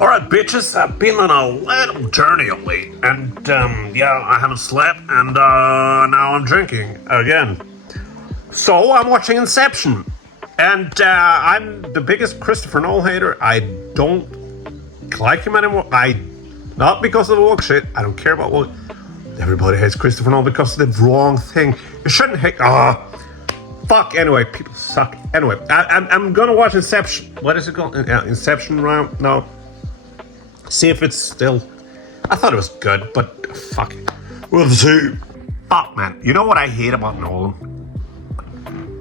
Alright, bitches, I've been on a little journey of late, and, yeah, I haven't slept, and, now I'm drinking again. So, I'm watching Inception, and, I'm the biggest Christopher Nolan hater. I don't like him anymore. Not because of the woke shit, I don't care about what. Everybody hates Christopher Nolan because of the wrong thing. You shouldn't hate, fuck, anyway, people suck. Anyway, I'm gonna watch Inception. What is it called? Inception round? No. See if it's still. I thought it was good, but fuck it. We'll see. Fuck, man. You know what I hate about Nolan?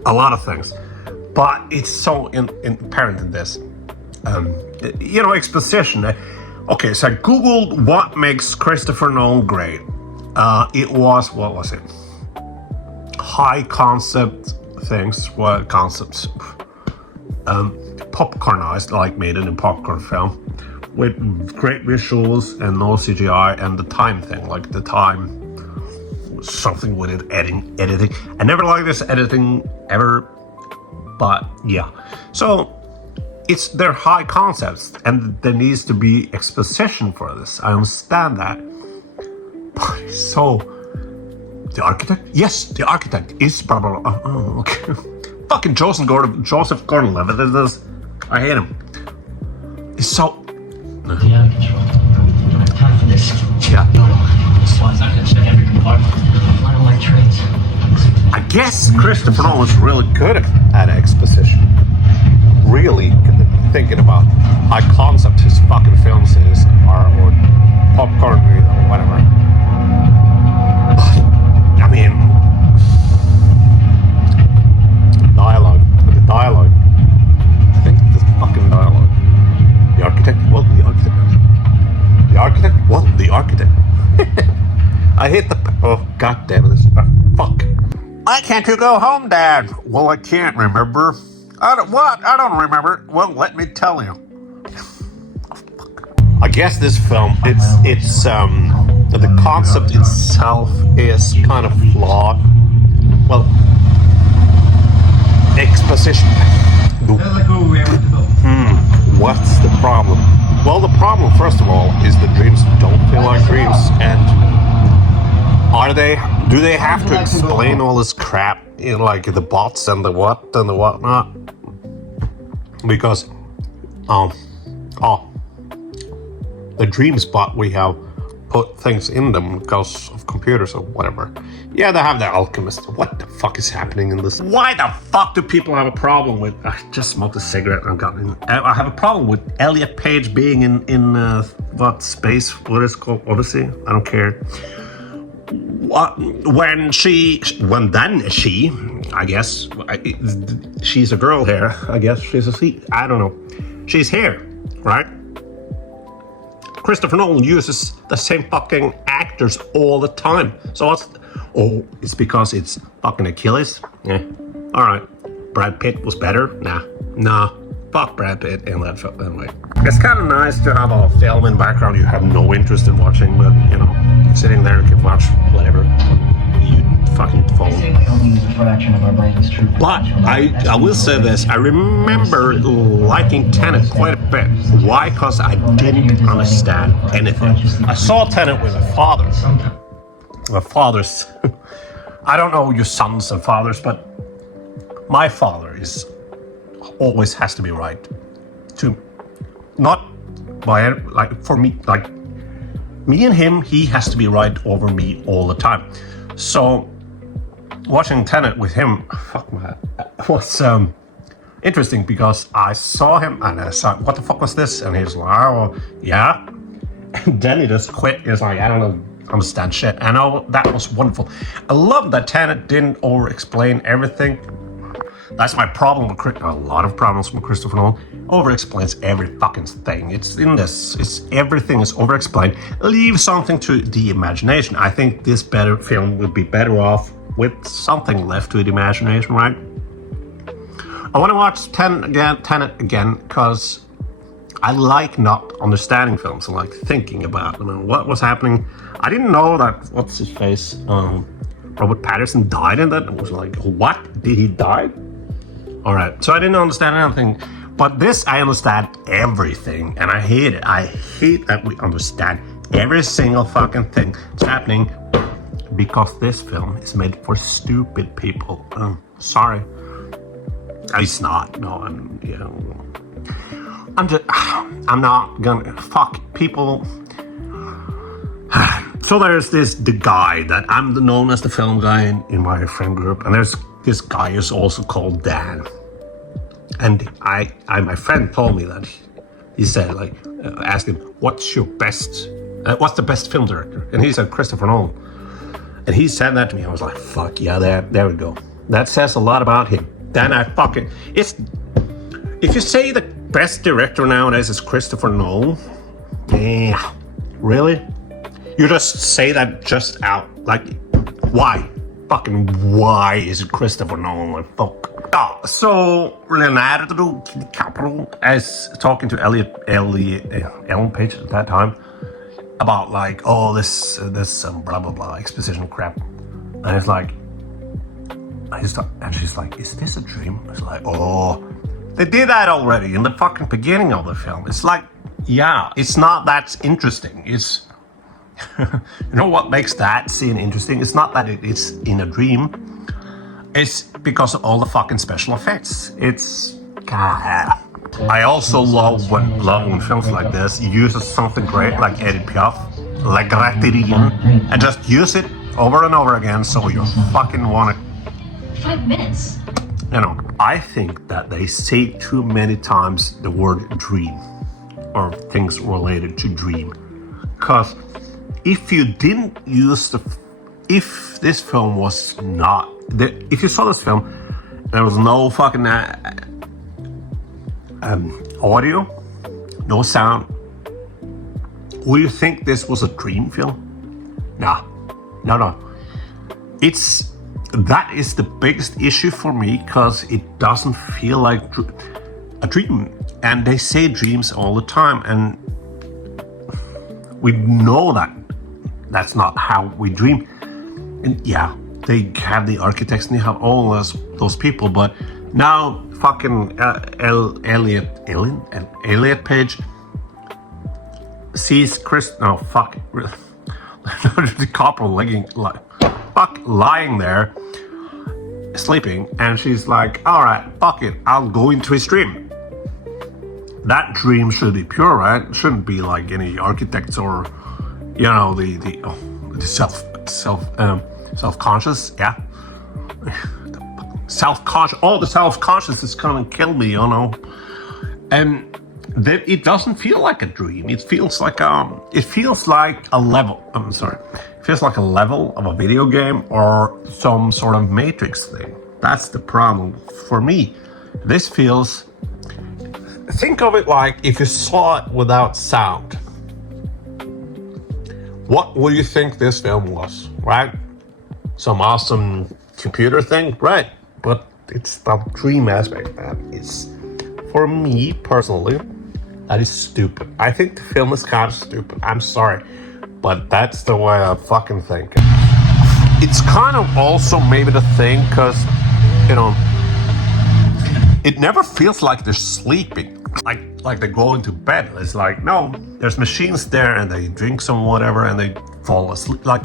A lot of things, but it's so apparent in this. Exposition. Okay, so I googled what makes Christopher Nolan great. It was, what was it? High concept things. What concepts? Popcornized, like made it in popcorn film. With great visuals and no CGI, and the time thing, like the time, something with it, editing. I never liked this editing ever, but yeah. So they're high concepts, and there needs to be exposition for this. I understand that, but so the architect, yes, the architect is probably okay. Fucking Joseph Gordon-Levitt is this. I hate him. It's so. Yeah, out of control. I don't have time for this. Yeah. No. Slides, I'm gonna check every compartment. I don't like trains. I guess Christopher Nolan is really good at exposition. Really thinking about how concept his fucking films is, or popcorn, or whatever. But, I mean, dialogue. The dialogue. I think the fucking dialogue. The architect? Well, the architect. The architect? Well, the architect. I hate the. Oh, god damn it. Fuck. Why can't you go home, Dad? Well, I can't remember. I don't remember. Well, let me tell you. I guess this film, it's the concept itself is kind of flawed. Well, exposition. What's the problem? Well, the problem, first of all, is the dreams don't feel like dreams, and do they have to explain all this crap, like the bots and the what and the whatnot? Because, the dreams bot, we have put things in them because of computers or whatever. Yeah, they have the alchemist. What the fuck is happening in this? Why the fuck do people have a problem with? I just smoked a cigarette and I have a problem with Elliot Page being in what space? What is it called? Odyssey? I don't care. When I guess she's a girl here. I guess she's a she. I don't know. She's here, right? Christopher Nolan uses the same fucking actors all the time. So what's? Oh, it's because it's fucking Achilles? Yeah. Alright. Brad Pitt was better? Nah. Fuck Brad Pitt in that film. Anyway. It's kind of nice to have a film in background you have no interest in watching, but, sitting there, you can watch whatever. You fucking phone. But I will say this, I remember liking Tenet quite a bit. Why? Because I didn't understand anything. I saw Tenet with a father. My father's, I don't know your sons and fathers, but my father always has to be right. For me, like me and him, he has to be right over me all the time. So watching Tenet with him, was interesting because I saw him and I said, what the fuck was this? And he was like, oh, yeah. And then he just quit. He was like, I don't understand shit. And that was wonderful. I love that Tenet didn't over-explain everything. That's my problem with a lot of problems with Christopher Nolan. Over-explains every fucking thing. It's in this. Everything is over-explained. Leave something to the imagination. I think this film would be better off with something left to the imagination, right? I want to watch Tenet again because I like not understanding films and like thinking about what was happening. I didn't know that what's his face, Robert Pattinson died in that. I was like, what? Did he die? All right, so I didn't understand anything. But this, I understand everything, and I hate it. I hate that we understand every single fucking thing that's happening because this film is made for stupid people. Sorry. It's not. No, I'm not gonna fuck people. So there's the guy that I'm known as the film guy in my friend group, and there's this guy is also called Dan. And my friend told me that he said, like, asked him, what's the best film director? And he said Christopher Nolan. And he said that to me. I was like, fuck yeah, there we go. That says a lot about him. Then if you say the best director nowadays is Christopher Nolan, yeah, really? You just say that just out, like, why? Fucking why is it Christopher Nolan? Fuck. Oh, so Leonardo DiCaprio is talking to Ellen Page at that time about like, oh, this blah blah blah exposition crap, and it's like, and she's like, is this a dream? It's like, oh, they did that already in the fucking beginning of the film. It's like, yeah, it's not that interesting. It's you know what makes that scene interesting? It's not that it's in a dream. It's because of all the fucking special effects. It's God. I also love when films like this uses something great like Edith Piaf, like Gratterien, and just use it over and over again so you fucking want it. 5 minutes. You know, I think that they say too many times the word dream or things related to dream. Because if you didn't use if this film was not, if you saw this film, there was no fucking audio, no sound, would you think this was a dream film? No. That is the biggest issue for me because it doesn't feel like a dream. And they say dreams all the time, and we know that that's not how we dream. And yeah, they have the architects and they have all those people, but now fucking Elliot Page sees DiCaprio lying there sleeping, and she's like, all right, fuck it, I'll go into his dream. That dream should be pure, right? It shouldn't be like any architects or, you know, the self-conscious, yeah. Self-conscious, all the self-conscious is gonna kill me, you know. And then it doesn't feel like a dream. It feels like a level. I'm sorry. It feels like a level of a video game or some sort of Matrix thing. That's the problem for me. This feels. Think of it like if you saw it without sound. What would you think this film was, right? Some awesome computer thing, right? But it's the dream aspect that is, for me personally, that is stupid. I think the film is kind of stupid. I'm sorry, but that's the way I fucking think. It's kind of also maybe the thing, because, you know, it never feels like they're sleeping. Like they go into bed. It's like, no, there's machines there and they drink some whatever and they fall asleep. Like,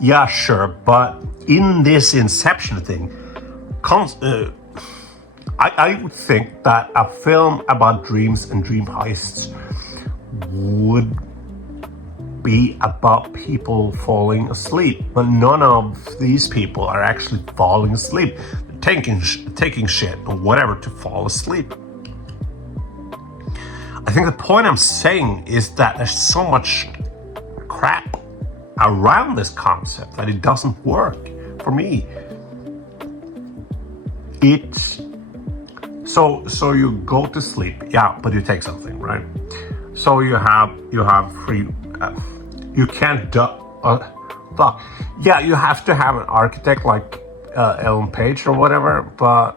yeah, sure, but in this Inception thing, I would think that a film about dreams and dream heists would be about people falling asleep, but none of these people are actually falling asleep. They're taking shit or whatever to fall asleep. I think the point I'm saying is that there's so much crap around this concept that it doesn't work for me. It's so you go to sleep, yeah, but you take something, right? So you have free. You can't fuck. Yeah, you have to have an architect like Ellen Page or whatever, but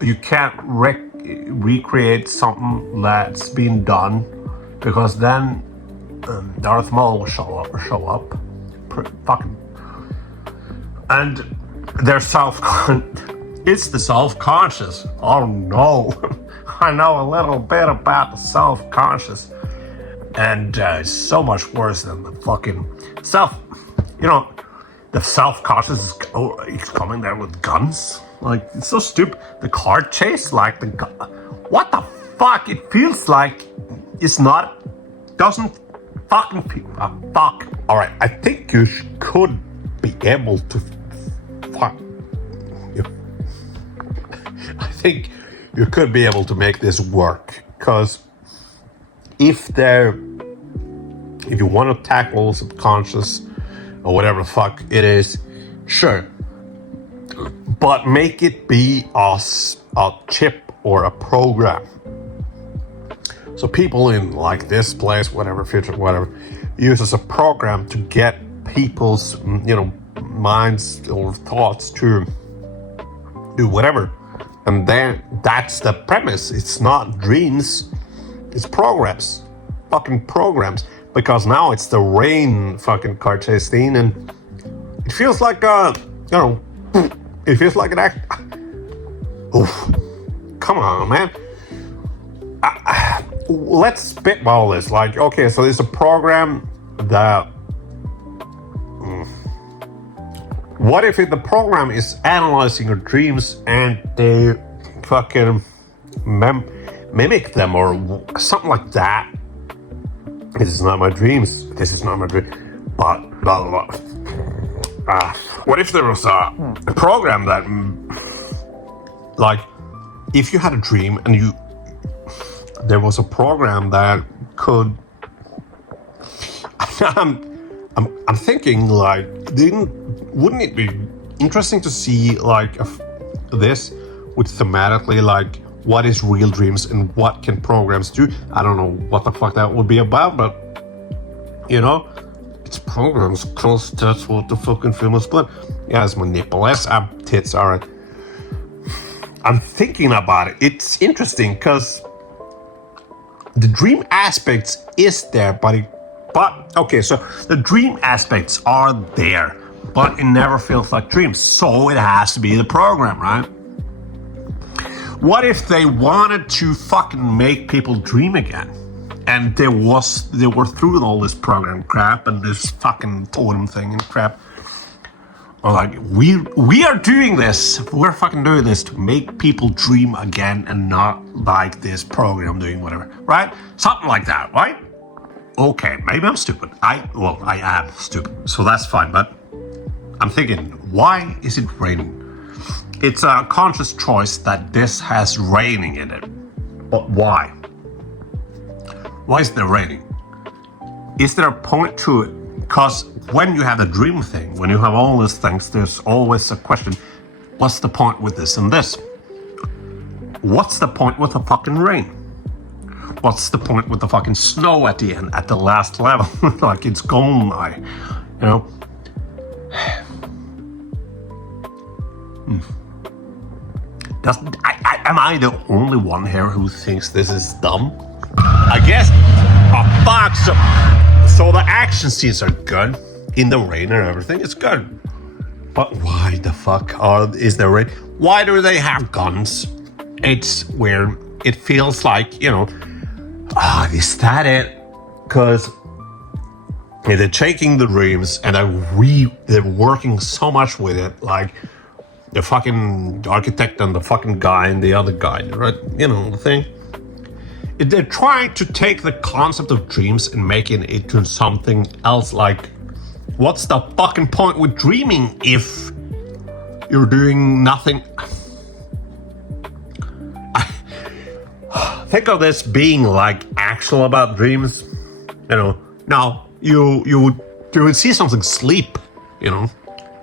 you can't recreate something that's been done, because then Darth Maul will show up, fucking, and they're It's the self-conscious. Oh no. I know a little bit about the self-conscious. And it's so much worse than the fucking self. You know, the self-conscious is coming there with guns. Like, it's so stupid. The car chase, like the gun. What the fuck? It feels like it's not. Doesn't fucking feel. Fuck. Alright, I think you could be able to. Fuck. I think you could be able to make this work. Because if you want to tackle subconscious or whatever the fuck it is, sure. But make it be a chip or a program. So people in like this place, whatever, future, whatever, use as a program to get people's, minds or thoughts to do whatever. And then that's the premise. It's not dreams, it's programs. Fucking programs. Because now it's the rain fucking car chase scene, and it feels like it feels like an act. Oof. Come on, man. Let's spitball this. Like, okay, so there's a program that. What if the program is analyzing your dreams and they fucking mimic them or something like that? This is not my dreams. This is not my dream. But blah blah blah. What if there was a program that, like, if you had a dream and there was a program that could. I'm thinking, like, wouldn't it be interesting to see like this with thematically, like, what is real dreams and what can programs do? I don't know what the fuck that would be about, but it's programs because that's what the fucking film is about. Yeah, it's my nipple. Yes, tits. All right. I'm thinking about it. It's interesting because the dream aspects is there, but okay, so the dream aspects are there, but it never feels like dreams. So it has to be the program, right? What if they wanted to fucking make people dream again? And they were through all this program crap and this fucking totem thing and crap. Or like, we are doing this. We're fucking doing this to make people dream again and not like this program doing whatever, right? Something like that, right? Okay, maybe I'm stupid. I am stupid, so that's fine. But I'm thinking, why is it raining? It's a conscious choice that this has raining in it. But why? Why is there raining? Is there a point to it? Because when you have the dream thing, when you have all these things, there's always a question, what's the point with this and this? What's the point with the fucking rain? What's the point with the fucking snow at the end, at the last level? Like, it's gone now, Am I the only one here who thinks this is dumb? I guess. Oh, fuck. So the action scenes are good. In the rain and everything, it's good. But why the fuck is there rain? Why do they have guns? It's weird. It feels like, is that it? Because they're taking the dreams and they're working so much with it, like the fucking architect and the fucking guy and the other guy, right? The thing. They're trying to take the concept of dreams and making it into something else. Like, what's the fucking point with dreaming if you're doing nothing? Think of this being like actual about dreams. Now you would see something sleep,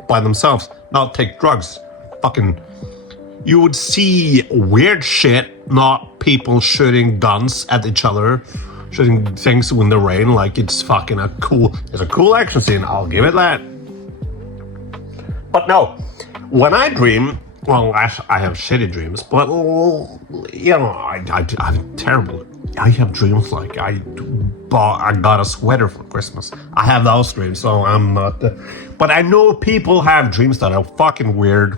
by themselves, not take drugs. Fucking, you would see weird shit, not people shooting guns at each other, shooting things in the rain. Like, it's fucking a cool action scene. I'll give it that. But no, when I dream, well, I have shitty dreams, but I'm terrible. I have dreams like I got a sweater for Christmas. I have those dreams, so I'm not. But I know people have dreams that are fucking weird.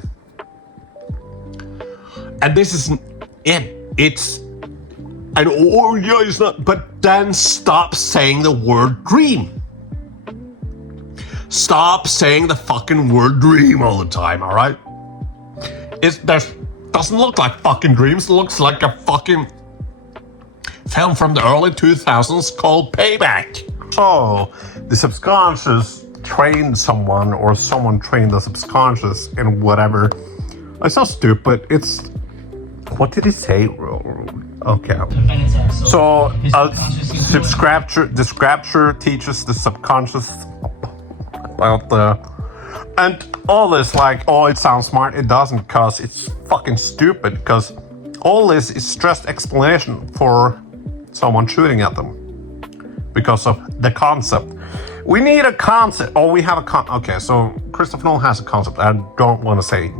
And this isn't it. It's, and oh yeah, it's not, but then stop saying the word dream. Stop saying the fucking word dream all the time, alright? Doesn't look like fucking dreams, it looks like a fucking film from the early 2000s called Payback. Oh, the subconscious trained someone, or someone trained the subconscious in whatever. It's so stupid. It's, what did he say? Okay. So, the scripture teaches the subconscious about the, and all this, like, oh, it sounds smart. It doesn't, because it's fucking stupid, because all this is just explanation for someone shooting at them because of the concept. We need a concept. Oh, we have a okay, so Christopher Nolan has a concept. I don't want to say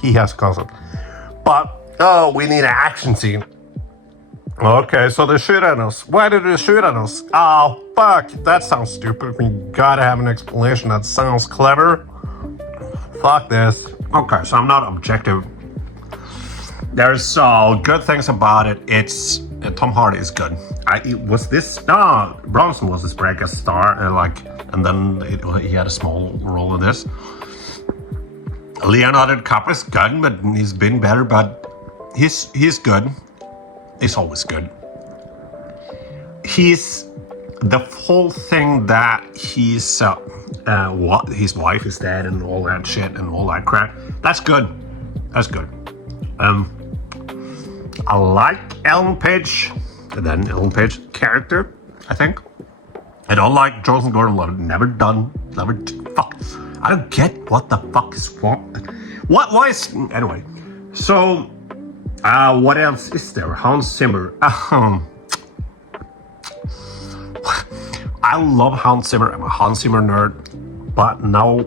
he has a concept, but oh, we need an action scene. Okay, so they shoot at us. Why did they shoot at us? Oh, fuck, that sounds stupid. We gotta have an explanation that sounds clever. Fuck this. Okay, so I'm not objective. There's good things about it. It's Tom Hardy is good. Bronson was this break as star, and then he had a small role in this. Leonardo DiCaprio is good, but he's been better. But he's good. He's always good. He's the whole thing that he's what his wife is dead and all that shit and all that crap. That's good. That's good. I like Ellen Page. And then Ellen Page character, I think. I don't like Joseph Gordon-Levitt. Fuck. I don't get what the fuck is wrong. Why is, anyway. So, what else is there? Hans Zimmer. I love Hans Zimmer. I'm a Hans Zimmer nerd. But no,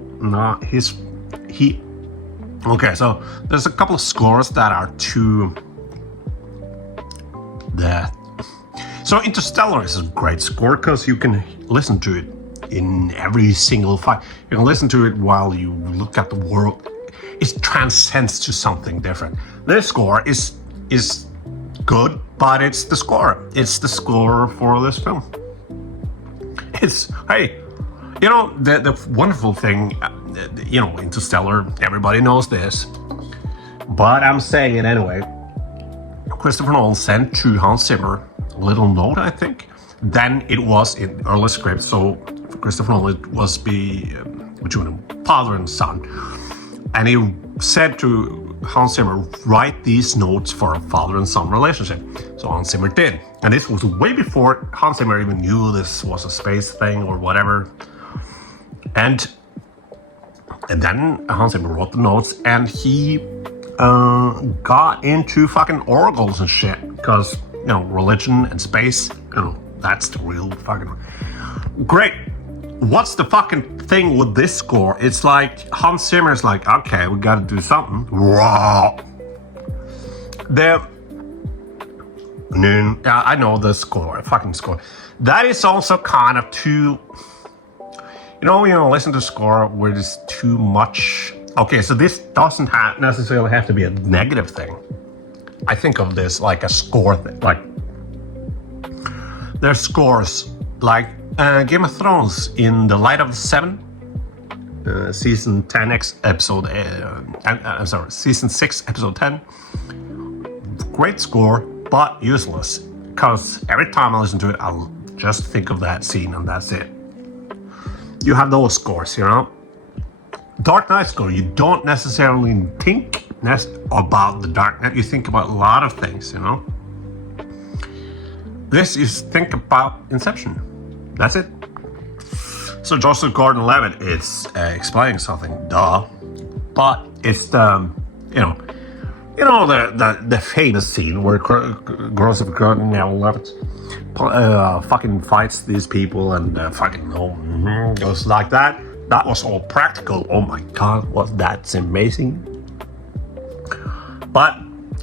okay, so there's a couple of scores that are too, so Interstellar is a great score because you can listen to it in every single fight. You can listen to it while you look at the world. It transcends to something different. This score is good, but it's the score. It's the score for this film. It's, hey, you know, the wonderful thing, you know, Interstellar, everybody knows this, but I'm saying it anyway. Christopher Nolan sent to Hans Zimmer a little note, I think. Then it was in early script, so for Christopher Nolan it was between father and son. And he said to Hans Zimmer, write these notes for a father and son relationship. So Hans Zimmer did. And this was way before Hans Zimmer even knew this was a space thing or whatever. And then Hans Zimmer wrote the notes, and he got into fucking oracles and shit, because, you know, religion and space, you know, that's the real fucking great. What's the fucking thing with this score? It's like Hans Zimmer is like, okay, we gotta do something. Raw. I know the score, fucking score. That is also kind of too, you know, listen to score where there's too much. Okay, so this doesn't necessarily have to be a negative thing. I think of this like a score thing. Like, there's scores like Game of Thrones in The Light of the Seven, season 10 episode. Season 6 episode 10. Great score, but useless, because every time I listen to it, I'll just think of that scene and that's it. You have those scores, you know. Dark Knight score, you don't necessarily think about the Dark Knight, you think about a lot of things, you know. This is think about Inception. That's it. So Joseph Gordon-Levitt is explaining something, duh. But it's the, you know the famous scene where Joseph Gordon-Levitt fucking fights these people and fucking goes like that. That was all practical. Oh my god, that's amazing. But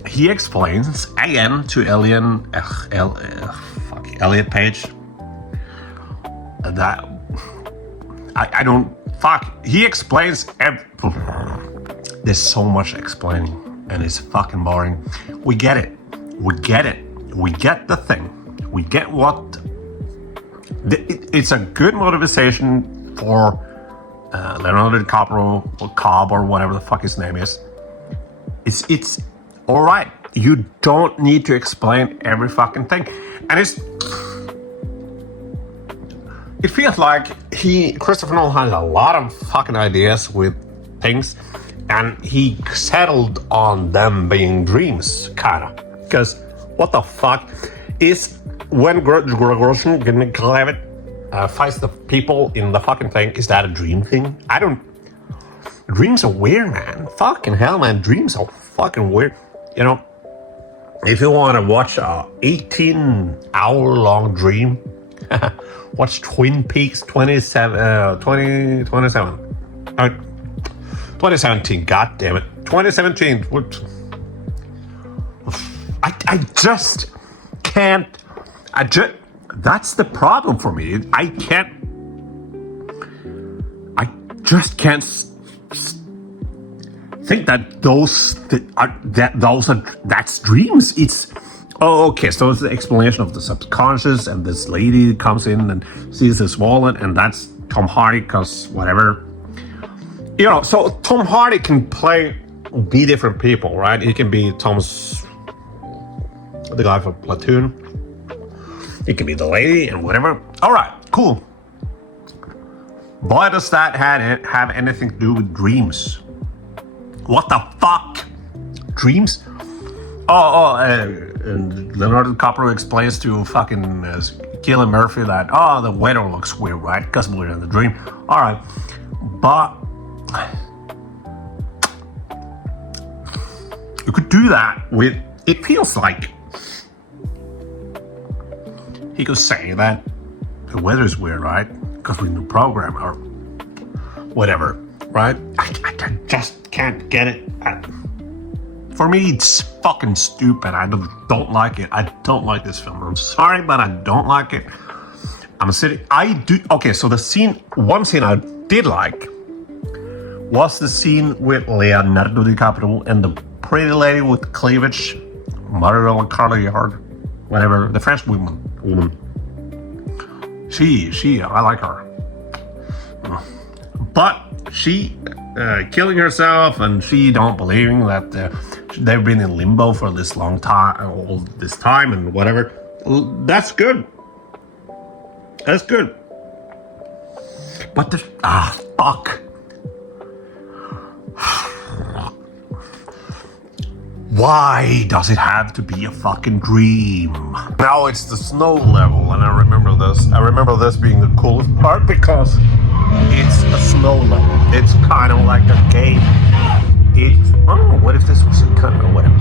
he explains again to Elliot Page that I don't fuck. He explains. There's so much explaining. and it's fucking boring. We get it. We get it. We get the thing. We get what... It's a good motivation for Leonardo DiCaprio or Cobb or whatever the fuck his name is. It's all right. You don't need to explain every fucking thing. And it feels like Christopher Nolan has a lot of fucking ideas with things, and he settled on them being dreams, kinda. Because what the fuck is when Grosjean fights the people in the fucking thing? Is that a dream thing? I don't. Dreams are weird, man. Fucking hell, man. Dreams are fucking weird. You know, if you want to watch a 18-hour-long dream, watch Twin Peaks 2017. God damn it. 2017. What? I just can't. That's the problem for me. I just can't think that that's dreams. It's okay. So it's the explanation of the subconscious, and this lady comes in and sees this wallet, and that's Tom Hardy, because whatever. You know, so Tom Hardy can be different people, right? He can be the guy for Platoon. He can be the lady and whatever. All right, cool. Why does that have anything to do with dreams? What the fuck? Dreams? And Leonardo DiCaprio explains to fucking Cillian Murphy that, the weather looks weird, right? Because we're in the dream. All right, but you could do that with, it feels like he could say that the weather is weird, right? Because we're in the program or whatever, right? I just can't get it. For me, it's fucking stupid. I don't like it. I don't like this film. I'm sorry, but I don't like it. Okay, so one scene I did like was the scene with Leonardo DiCaprio and the pretty lady with cleavage, Mariella Carliard, whatever, the French woman. She, I like her. But she killing herself, and she don't believing that they've been in limbo for this long time, all this time, and whatever. That's good. That's good. But fuck. Why does it have to be a fucking dream? Now it's the snow level, and I remember this. I remember this being the coolest part because it's a snow level. It's kind of like a game. What if this was a kind of whatever?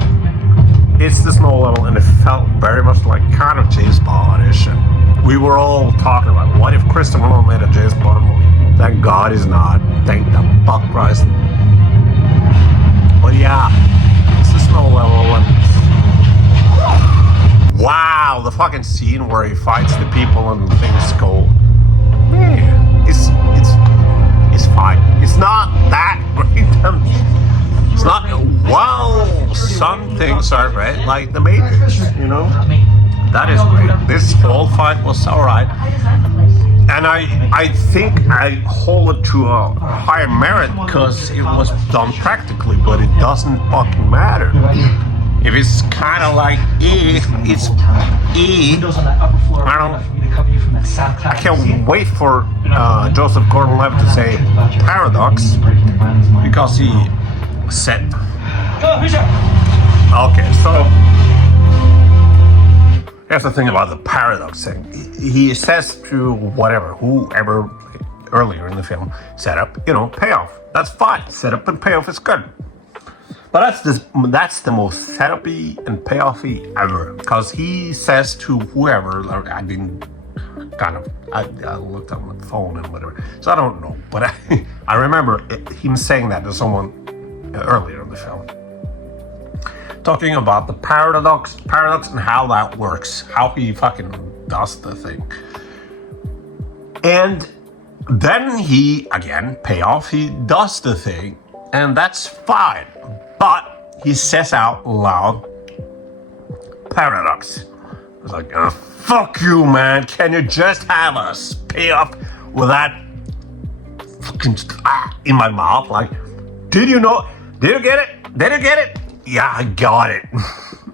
It's the snow level, and it felt very much like kind of James Bond-ish. And we were all talking about, what if Christopher Nolan made a James Bond movie? Thank God he's not. Thank the fuck Christ. But yeah. Snow level and wow, the fucking scene where he fights the people and things go, man, it's fine. It's not that great. It's not, well, some things are great, like the Matrix, you know, that is great. This whole fight was alright, and I think I hold it to a higher merit because it was done practically, but it doesn't fucking matter. If it's kind of like it's I can't wait for Joseph Gordon-Levitt to say paradox, because he said, okay, so here's the thing about the paradox thing. He says to whoever earlier in the film, set up, payoff. That's fine. Setup and payoff is good. But that's the most setup-y and payoff-y ever. Because he says to whoever, I looked up on the phone and whatever. So I don't know. But I remember him saying that to someone earlier in the film. Talking about the paradox and how that works, how he fucking does the thing. And then he, again, payoff, he does the thing, and that's fine. But he says out loud, paradox. It's like, oh, fuck you, man. Can you just have us pay off with that fucking in my mouth? Like, did you know? Did you get it? Did you get it? Yeah, I got it.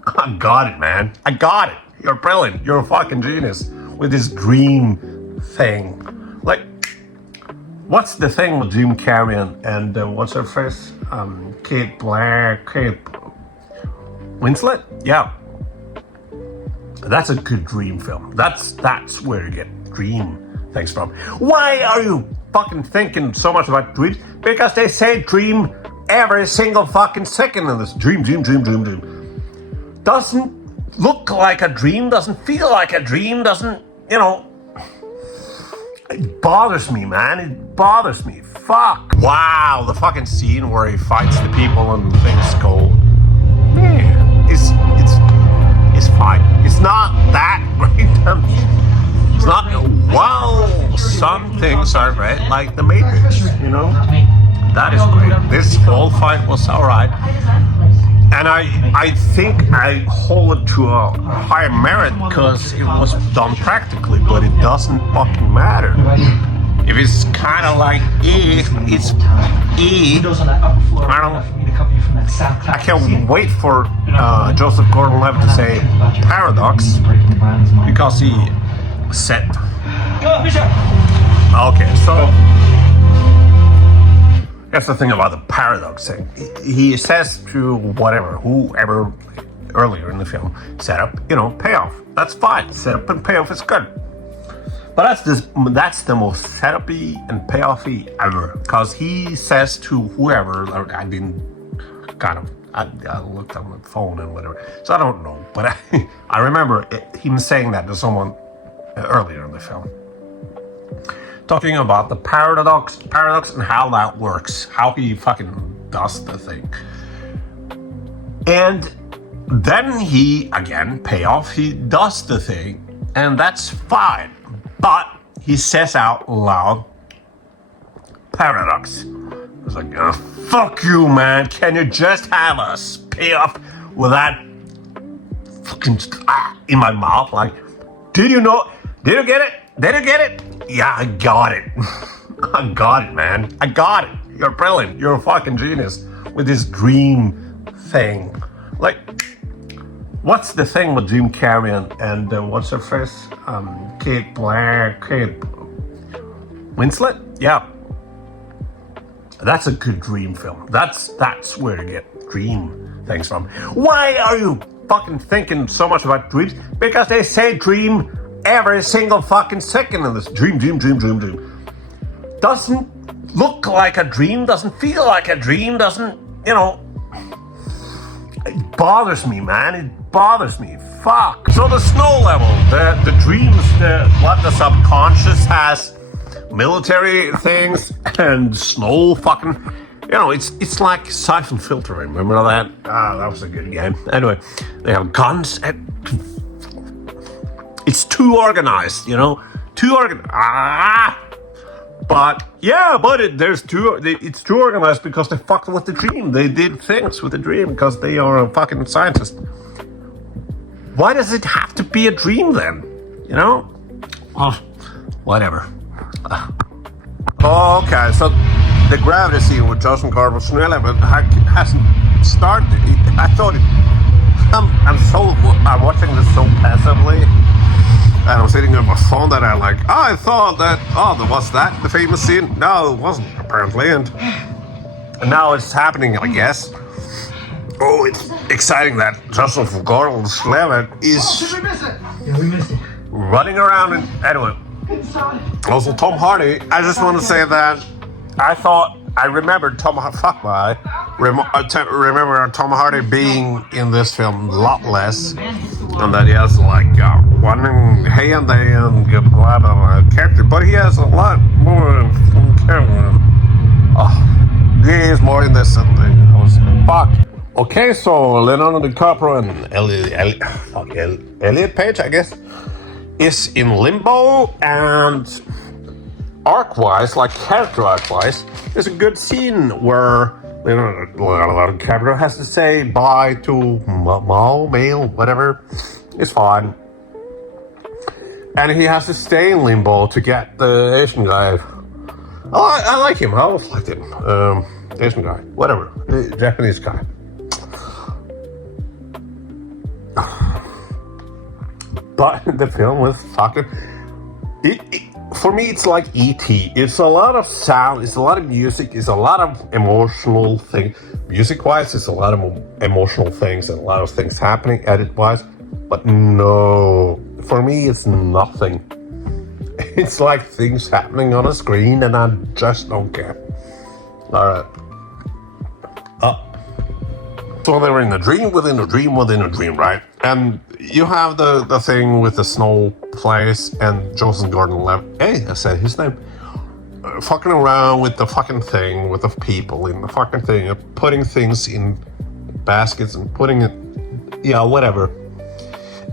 I got it, man. I got it. You're brilliant. You're a fucking genius with this dream thing. Like, what's the thing with Jim Carrey and what's her face? Kate Winslet? Yeah. That's a good dream film. That's where you get dream things from. Why are you fucking thinking so much about dreams? Because they say dream every single fucking second in this. Dream. Doesn't look like a dream, doesn't feel like a dream, doesn't, you know. It bothers me, man. It bothers me. Fuck. Wow, the fucking scene where he fights the people and things go. Man, it's fine. It's not that great. It's not. Well, some things are great, like the Matrix. You know, that is great. This whole fight was alright. And I think I hold it to a higher merit because it was done practically, but it doesn't fucking matter. If it's kind of like it's I can't wait for Joseph Gordon-Levitt to say paradox because he said. Okay, so. That's the thing about the paradox thing. He says to whoever earlier in the film, set up, payoff. That's fine. Set up and payoff is good. But that's the most setup-y and payoff-y ever. Because he says to whoever, I looked on the phone and whatever. So I don't know. But I remember him saying that to someone earlier in the film. Talking about the paradox and how that works, how he fucking does the thing. And then he, again, payoff, he does the thing, and that's fine. But he says out loud, paradox. It's like, oh, fuck you, man. Can you just have us pay off with that fucking in my mouth? Like, did you know? Did you get it? Did you get it? Yeah, I got it. I got it, man. I got it. You're brilliant. You're a fucking genius with this dream thing. Like, what's the thing with Jim Carrey and what's her face? Kate Winslet? Yeah. That's a good dream film. That's where you get dream things from. Why are you fucking thinking so much about dreams? Because they say dream every single fucking second in this. Dream. Doesn't look like a dream, doesn't feel like a dream, doesn't, it bothers me, man. It bothers me. Fuck. So the snow level, the dreams, what the subconscious has, military things, and snow fucking, it's like Siphon Filter. Remember that? That was a good game. Anyway, they have guns and it's too organized, too organized. But it's too organized because they fucked with the dream. They did things with the dream because they are a fucking scientist. Why does it have to be a dream then? Well, whatever. Okay, so the gravity scene with Joseph Gordon-Levitt hasn't started. I thought it. I'm watching this so passively, and I'm sitting on my phone that I thought that, was that the famous scene? No, it wasn't, apparently, and now it's happening, I guess. Oh, it's exciting that Joseph Gordon-Levitt is running around, and anyway. Also, Tom Hardy, I just want to say that I remembered Tom Hardy being in this film a lot less, and that he has one hand and blah blah blah character, but he has a lot more character. He is more in this than I was. Fuck. Okay, so Leonardo DiCaprio and Elliot Page, I guess, is in limbo, and arc-wise, like character arc-wise, there's a good scene where You know, the character has to say bye to male, whatever. It's fine. And he has to stay in limbo to get the Asian guy. Oh, I like him. I always liked him. Asian guy. Whatever. The Japanese guy. But the film was fucking... for me, it's like E.T. It's a lot of sound, it's a lot of music, it's a lot of emotional things. Music-wise, it's a lot of emotional things and a lot of things happening edit-wise. But no, for me, it's nothing. It's like things happening on a screen and I just don't care. Alright. So they were in a dream within a dream within a dream, right? And you have the thing with the snow place and Joseph Gordon-Levitt. Hey, I said his name. Fucking around with the fucking thing, with the people in the fucking thing, putting things in baskets and putting it, yeah, whatever.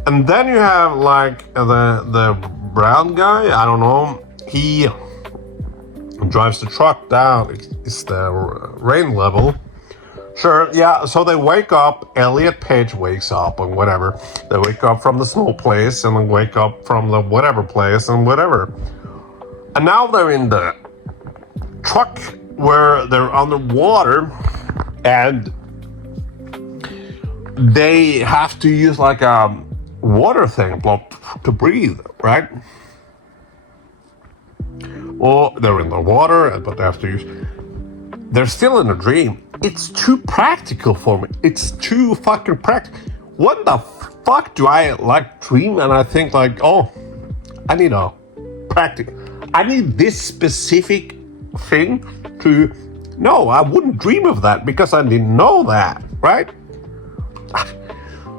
And then you have like the brown guy, I don't know, he drives the truck down, it's the rain level. Sure, yeah, so they wake up, Elliot Page wakes up and whatever. They wake up from the snow place and then wake up from the whatever place and whatever. And now they're in the truck where they're underwater and they have to use like a water thing to breathe, right? Well, they're in the water, but they have to use... They're still in a dream. It's too practical for me. It's too fucking practical. What the fuck do I like dream and I think like, oh, I need a practical. I need this specific thing to... No, I wouldn't dream of that because I didn't know that, right?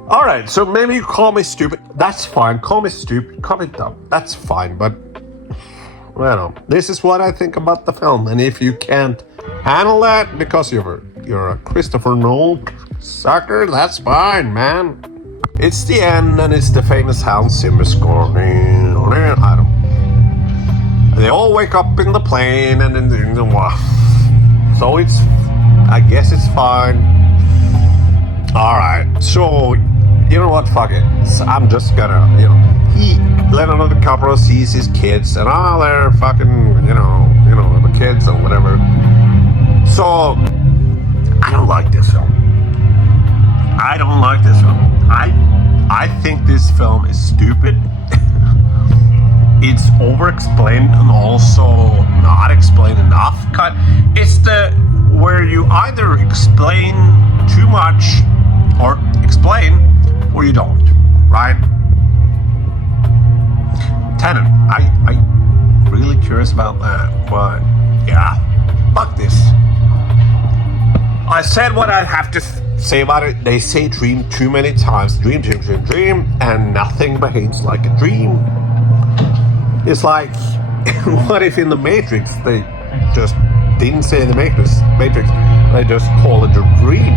All right, so maybe you call me stupid. That's fine. Call me stupid. Call me dumb. That's fine. But, well, this is what I think about the film. And if you can't handle that because you're a Christopher Nolan sucker, that's fine, man. It's the end, and it's the famous Hans Zimmer score. I don't. They all wake up in the plane, and then so it's. I guess it's fine. All right, so you know what? Fuck it. So I'm just gonna, Leonardo DiCaprio sees his kids, and they're fucking, the kids and whatever. So I don't like this film. I don't like this film. I think this film is stupid. It's over-explained and also not explained enough. It's where you either explain too much or explain or you don't, right? Tenet, I'm really curious about that, but yeah, fuck this. I said what I have to say about it. They say dream too many times. Dream, and nothing behaves like a dream. It's like, what if in the Matrix they just didn't say the Matrix, they just call it a dream?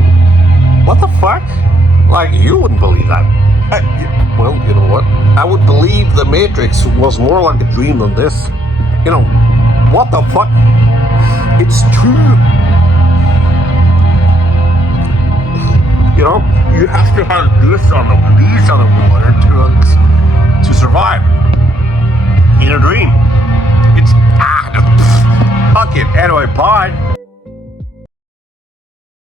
What the fuck? Like, you wouldn't believe that. Well, you know what? I would believe the Matrix was more like a dream than this. What the fuck? It's too... you have to have this on the water to survive in a dream. It's fuck it. Anyway, bye.